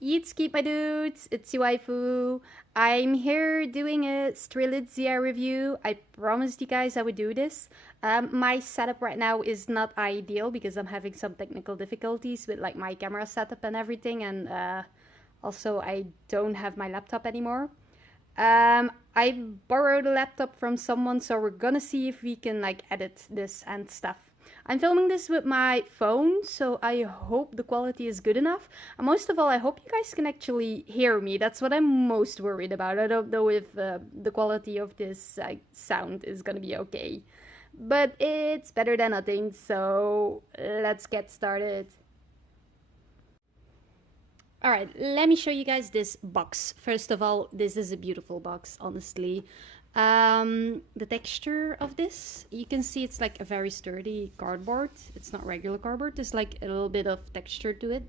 Yeet my dudes, it's your waifu. I'm here doing a Strelitzia review. I promised you guys I would do this. My setup right now is not ideal because I'm having some technical difficulties with like my camera setup and everything, and also I don't have my laptop anymore. I borrowed a laptop from someone, so we're gonna see if we can like edit this and stuff. I'm filming this with my phone, so I hope the quality is good enough. And most of all, I hope you guys can actually hear me. That's what I'm most worried about. I don't know if the quality of this sound is gonna be okay. But it's better than nothing, so let's get started. Alright, let me show you guys this box. First of all, this is a beautiful box, honestly. The texture of this, you can see it's like a very sturdy cardboard. It's not regular cardboard, there's like a little bit of texture to it.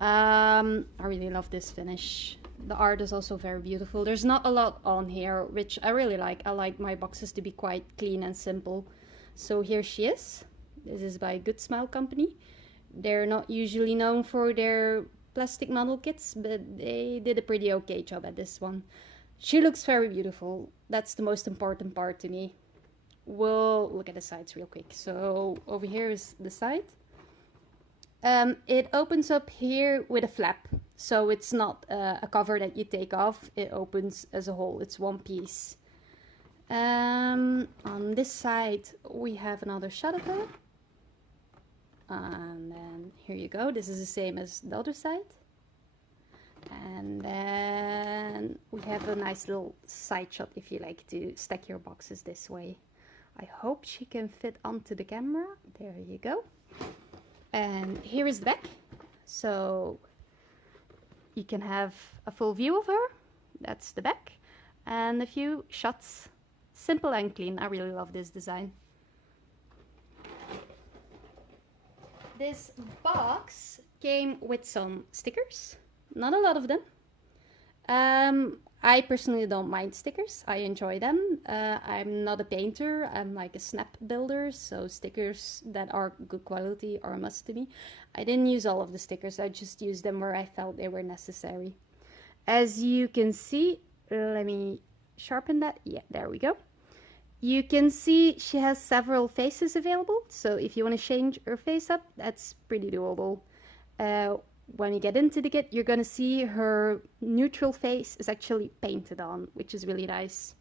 I really love this finish. The art is also very beautiful. There's not a lot on here, which I really like. I like my boxes to be quite clean and simple. So here she is. This is by Good Smile Company. They're not usually known for their plastic model kits, but they did a pretty okay job at this one. She looks very beautiful. That's the most important part to me. We'll look at the sides real quick. So over here is the side. It opens up here with a flap, so it's not a cover that you take off. It opens as a whole. It's one piece. On this side we have another shot of her. And then here you go. This is the same as the other side. And then we have a nice little side shot if you like to stack your boxes this way. I hope she can fit onto the camera. There you go. And here is the back. So you can have a full view of her. That's the back. And a few shots. Simple and clean. I really love this design. This box came with some stickers, not a lot of them. I personally don't mind stickers, I enjoy them. I'm not a painter, I'm like a snap builder, so stickers that are good quality are a must to me. I didn't use all of the stickers, I just used them where I felt they were necessary. As you can see, let me sharpen that, yeah, there we go. You can see she has several faces available, so if you want to change her face up, that's pretty doable. When you get into the kit, you're gonna see her neutral face is actually painted on, which is really nice.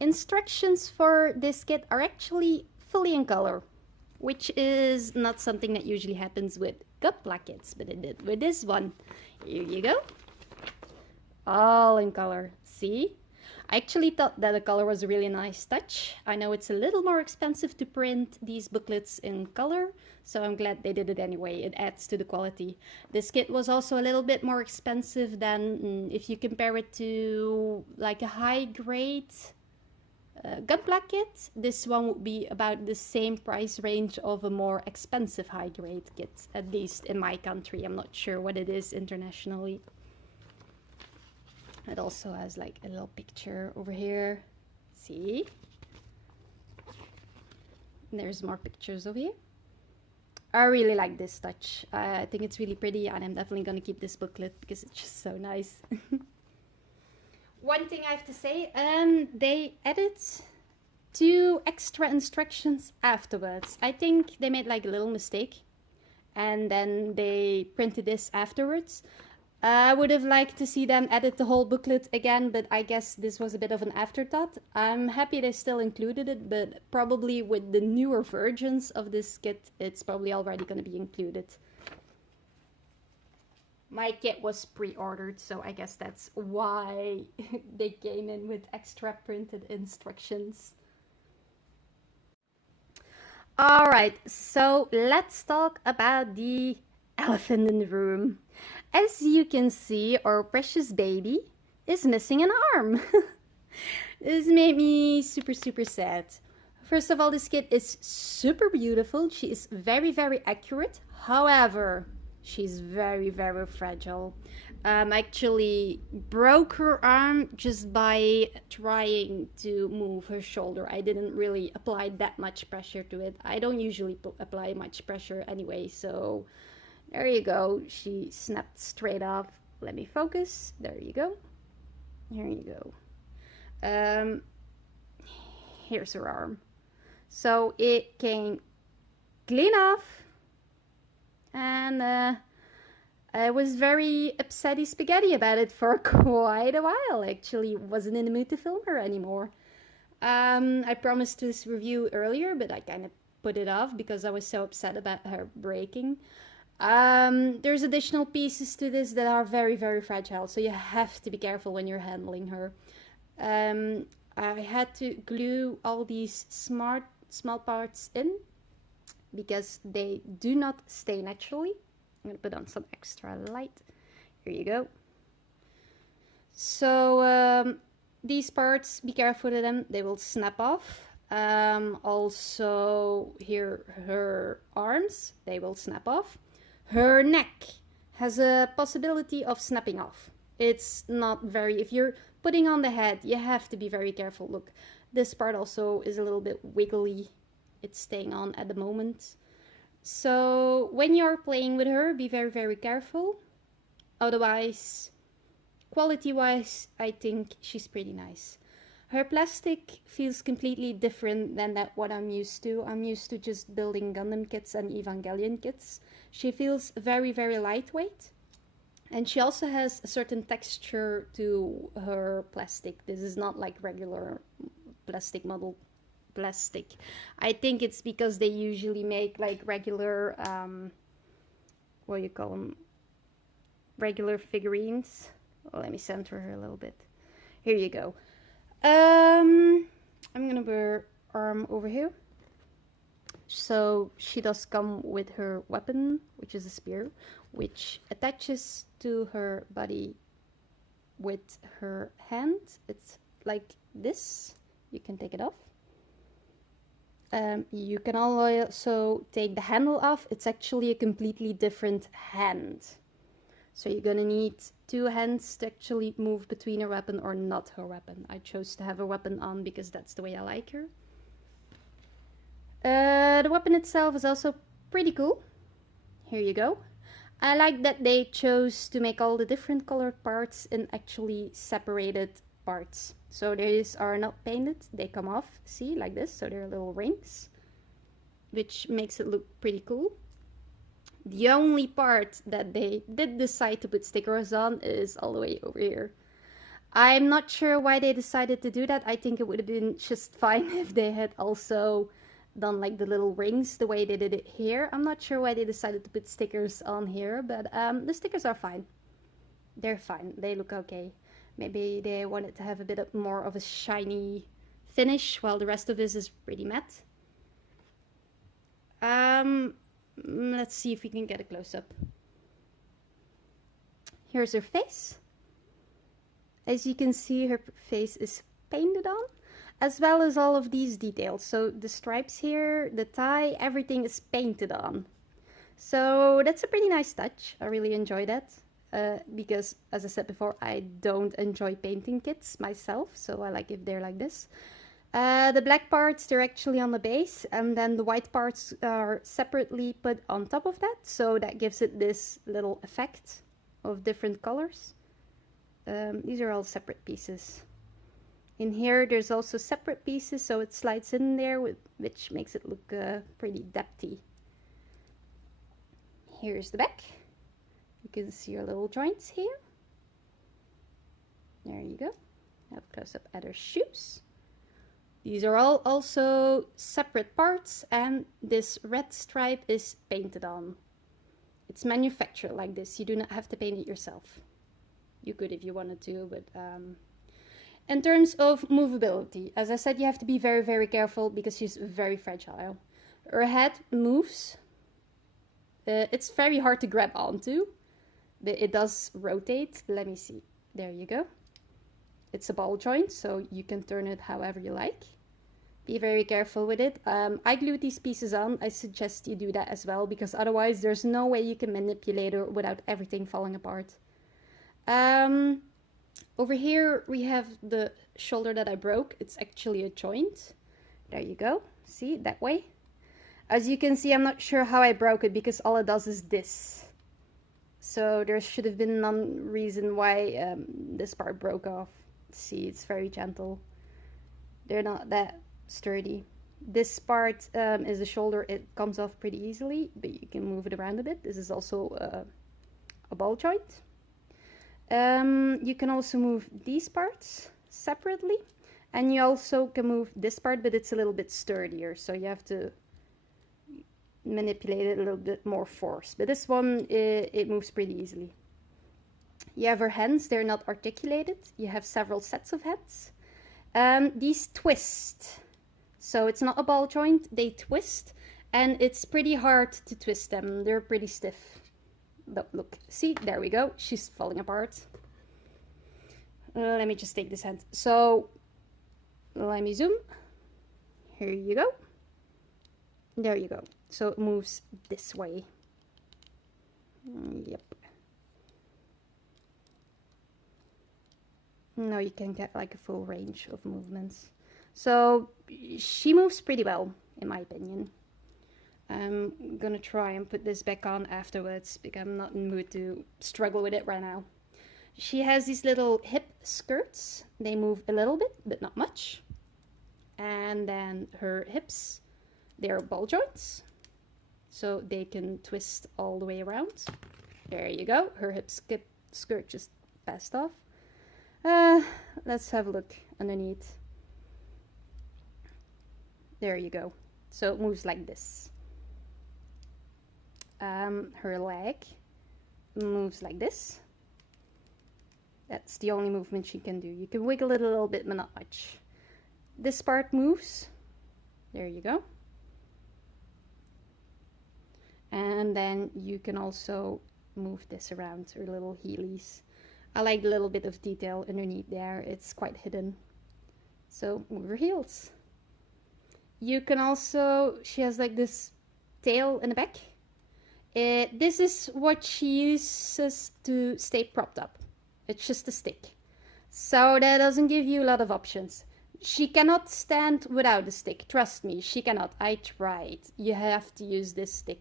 Instructions for this kit are actually fully in color, which is not something that usually happens with Gunpla kits, but it did with this one. Here you go. All in color, see? I actually thought that the color was a really nice touch. I know it's a little more expensive to print these booklets in color, so I'm glad they did it anyway. It adds to the quality. This kit was also a little bit more expensive than if you compare it to like a high-grade Gunpla kit. This one would be about the same price range of a more expensive high-grade kit, at least in my country. I'm not sure what it is internationally. It also has like a little picture over here. See? And there's more pictures over here. I really like this touch. I think it's really pretty, and I'm definitely going to keep this booklet because it's just so nice. One thing I have to say, they added 2 extra instructions afterwards. I think they made like a little mistake, and then they printed this afterwards. I would have liked to see them edit the whole booklet again, but I guess this was a bit of an afterthought. I'm happy they still included it, but probably with the newer versions of this kit, it's probably already going to be included. My kit was pre-ordered, so I guess that's why they came in with extra printed instructions. Alright, so let's talk about the elephant in the room. As you can see, our precious baby is missing an arm. This made me super sad. First of all, this kit is super beautiful. She is very accurate. However, she's very fragile. Actually broke her arm just by trying to move her shoulder. I didn't really apply that much pressure to it. I don't usually apply much pressure anyway, so There you go. She snapped straight off. Let me focus. There you go. Here you go. Here's her arm. So it came clean off. And I was very upsetty spaghetti about it for quite a while. Actually, wasn't in the mood to film her anymore. I promised this review earlier, but I kind of put it off because I was so upset about her breaking. There's additional pieces to this that are very, very fragile, so you have to be careful when you're handling her. I had to glue all these small parts in because they do not stay naturally. I'm gonna put on some extra light. Here you go. So these parts, be careful with them, they will snap off. Also here, her arms, they will snap off. Her neck has a possibility of snapping off. It's not very, if you're putting on the head, you have to be very careful. Look, this part also is a little bit wiggly. It's staying on at the moment. So when you're playing with her, be very, very careful. Otherwise, quality-wise, I think she's pretty nice. Her plastic feels completely different than that what I'm used to. I'm used to just building Gundam kits and Evangelion kits. She feels very, very lightweight. And she also has a certain texture to her plastic. This is not like regular plastic model plastic. I think it's because they usually make like regular, what do you call them? Regular figurines. Oh, let me center her a little bit. Here you go. I'm gonna put her arm over here. So she does come with her weapon, which is a spear, which attaches to her body with her hand. It's like this. You can take it off. You can also take the handle off. It's actually a completely different hand. So you're gonna need two hands to actually move between her weapon or not her weapon. I chose to have her weapon on because that's the way I like her. The weapon itself is also pretty cool. Here you go. I like that they chose to make all the different colored parts in actually separated parts. So these are not painted, they come off, see, like this. So they're little rings, which makes it look pretty cool. The only part that they did decide to put stickers on is all the way over here. I'm not sure why they decided to do that. I think it would have been just fine if they had also done like the little rings the way they did it here. I'm not sure why they decided to put stickers on here, but the stickers are fine. They're fine. They look okay. Maybe they wanted to have a bit more of a shiny finish while the rest of this is pretty matte. Let's see if we can get a close-up. Here's her face. As you can see, her face is painted on, as well as all of these details. So the stripes here, the tie, everything is painted on. So that's a pretty nice touch. I really enjoy that. Because, as I said before, I don't enjoy painting kits myself. So I like if they're like this. The black parts, they're actually on the base, and then the white parts are separately put on top of that, so that gives it this little effect of different colors. These are all separate pieces. In here, there's also separate pieces, so it slides in there, which makes it look pretty depthy. Here's the back. You can see your little joints here. There you go. Have a close-up at her shoes. These are all also separate parts, and this red stripe is painted on. It's manufactured like this. You do not have to paint it yourself. You could if you wanted to, but in terms of movability, as I said, you have to be very, very careful because she's very fragile. Her head moves. It's very hard to grab onto, but it does rotate. Let me see. There you go. It's a ball joint, so you can turn it however you like. Be very careful with it. I glued these pieces on. I suggest you do that as well, because otherwise there's no way you can manipulate her without everything falling apart. Over here we have the shoulder that I broke. It's actually a joint. There you go. See, that way. As you can see, I'm not sure how I broke it because all it does is this. So there should have been none reason why this part broke off. See, it's very gentle. They're not that sturdy. This part is the shoulder. It comes off pretty easily, but you can move it around a bit. This is also a ball joint. You can also move these parts separately, and you also can move this part, but it's a little bit sturdier, so you have to manipulate it a little bit more force. But this one, it moves pretty easily. You have her hands. They're not articulated. You have several sets of hands. These twist. So it's not a ball joint. They twist, and it's pretty hard to twist them. They're pretty stiff. Look, see, there we go. She's falling apart. Let me just take this hand. So let me zoom. Here you go. There you go. So it moves this way. Yep. Now you can get like a full range of movements. So she moves pretty well, in my opinion. I'm gonna try and put this back on afterwards because I'm not in the mood to struggle with it right now. She has these little hip skirts. They move a little bit, but not much. And then her hips, they're ball joints. So they can twist all the way around. There you go. Her hip skirt just passed off. Let's have a look underneath. There you go. So it moves like this. Her leg moves like this. That's the only movement she can do. You can wiggle it a little bit, but not much. This part moves. There you go. And then you can also move this around, her little heelys. I like the little bit of detail underneath there. It's quite hidden. So move her heels. You can also, she has like this tail in the back. This is what she uses to stay propped up. It's just a stick. So that doesn't give you a lot of options. She cannot stand without a stick. Trust me, she cannot. I tried. You have to use this stick.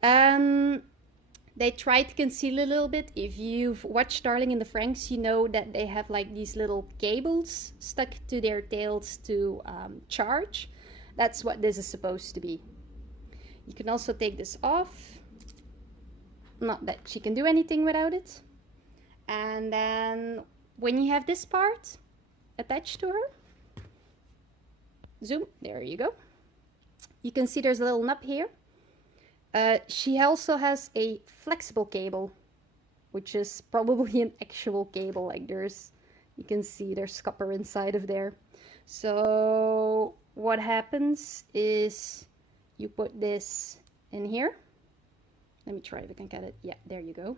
They try to conceal a little bit. If you've watched Darling in the Franxx, you know that they have like these little cables stuck to their tails to charge. That's what this is supposed to be. You can also take this off. Not that she can do anything without it. And then when you have this part attached to her, zoom, there you go. You can see there's a little nub here. She also has a flexible cable, which is probably an actual cable. Like you can see there's copper inside of there. So what happens is you put this in here. Let me try if I can get it. Yeah, there you go.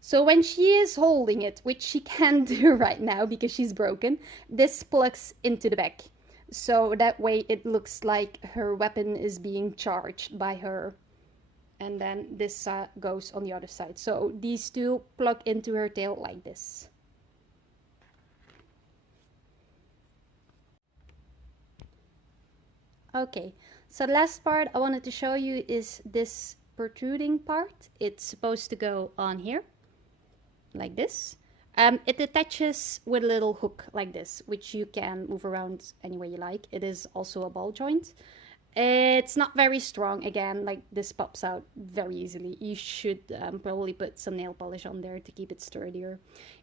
So when she is holding it, which she can't do right now because she's broken, this plugs into the back. So that way it looks like her weapon is being charged by her. And then this goes on the other side. So these two plug into her tail like this. Okay, so the last part I wanted to show you is this protruding part. It's supposed to go on here, like this. It attaches with a little hook like this, which you can move around any way you like. It is also a ball joint. It's not very strong. Again, like this pops out very easily. You should probably put some nail polish on there to keep it sturdier.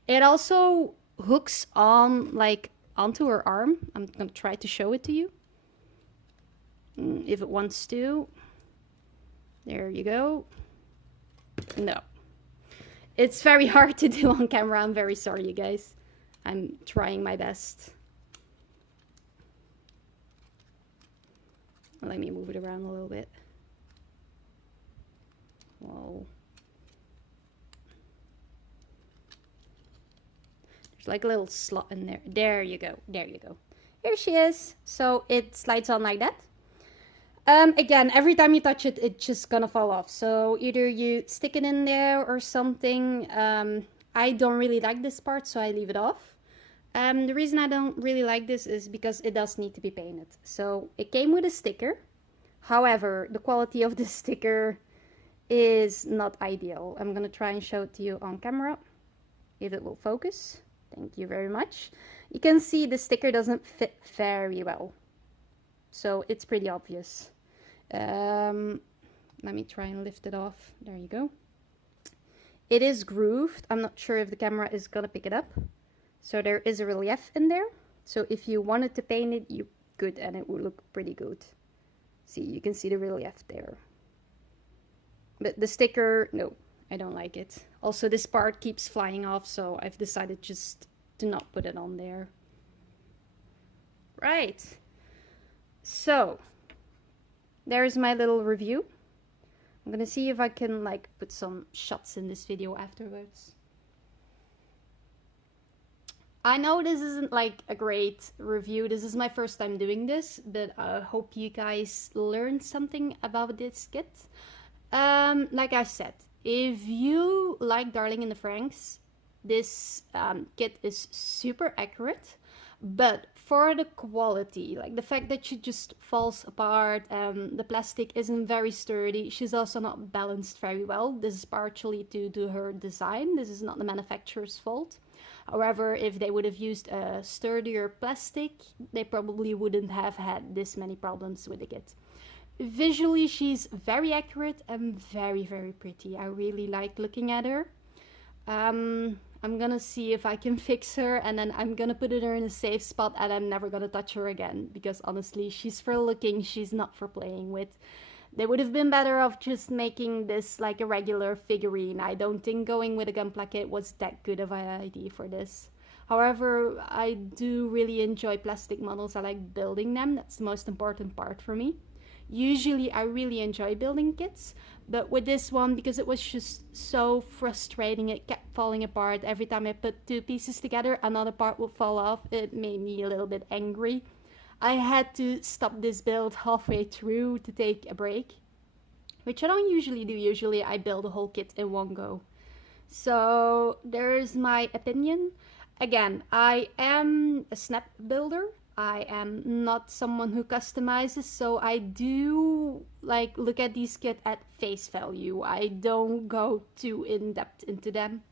It also hooks on like onto her arm. I'm gonna try to show it to you. If it wants to. There you go. No. It's very hard to do on camera. I'm very sorry, you guys. I'm trying my best. Let me move it around a little bit. Whoa. There's like a little slot in there. There you go. There you go. Here she is. So it slides on like that. Again, every time you touch it, it's just gonna fall off. So either you stick it in there or something. I don't really like this part, so I leave it off. The reason I don't really like this is because it does need to be painted. So it came with a sticker. However, the quality of the sticker is not ideal. I'm gonna try and show it to you on camera, if it will focus. Thank you very much. You can see the sticker doesn't fit very well, so it's pretty obvious. Let me try and lift it off. There you go. It is grooved. I'm not sure if the camera is gonna pick it up. So there is a relief in there. So if you wanted to paint it, you could, and it would look pretty good. See, you can see the relief there. But the sticker, no, I don't like it. Also, this part keeps flying off, so I've decided just to not put it on there. Right. So, there's my little review. I'm gonna see if I can like put some shots in this video afterwards. I know this isn't like a great review. This is my first time doing this, but I hope you guys learned something about this kit. Like I said, if you like Darling in the Franxx, this kit is super accurate, but for the quality, like the fact that she just falls apart, the plastic isn't very sturdy, she's also not balanced very well. This is partially due to her design. This is not the manufacturer's fault. However, if they would have used a sturdier plastic, they probably wouldn't have had this many problems with the kit. Visually, she's very accurate and very, very pretty. I really like looking at her. I'm gonna see if I can fix her, and then I'm gonna put her in a safe spot, and I'm never gonna touch her again, because honestly, she's for looking, she's not for playing with. They would have been better off just making this like a regular figurine. I don't think going with a Gunpla kit was that good of an idea for this. However, I do really enjoy plastic models. I like building them. That's the most important part for me. Usually I really enjoy building kits, but with this one, because it was just so frustrating, it kept falling apart. Every time I put two pieces together, another part would fall off. It made me a little bit angry. I had to stop this build halfway through to take a break, which I don't usually do. Usually I build a whole kit in one go. So there's my opinion. Again, I am a snap builder. I am not someone who customizes, so I do like look at these kits at face value. I don't go too in depth into them.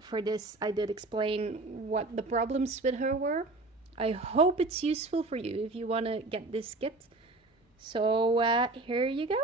For this, I did explain what the problems with her were. I hope it's useful for you if you want to get this kit. So here you go.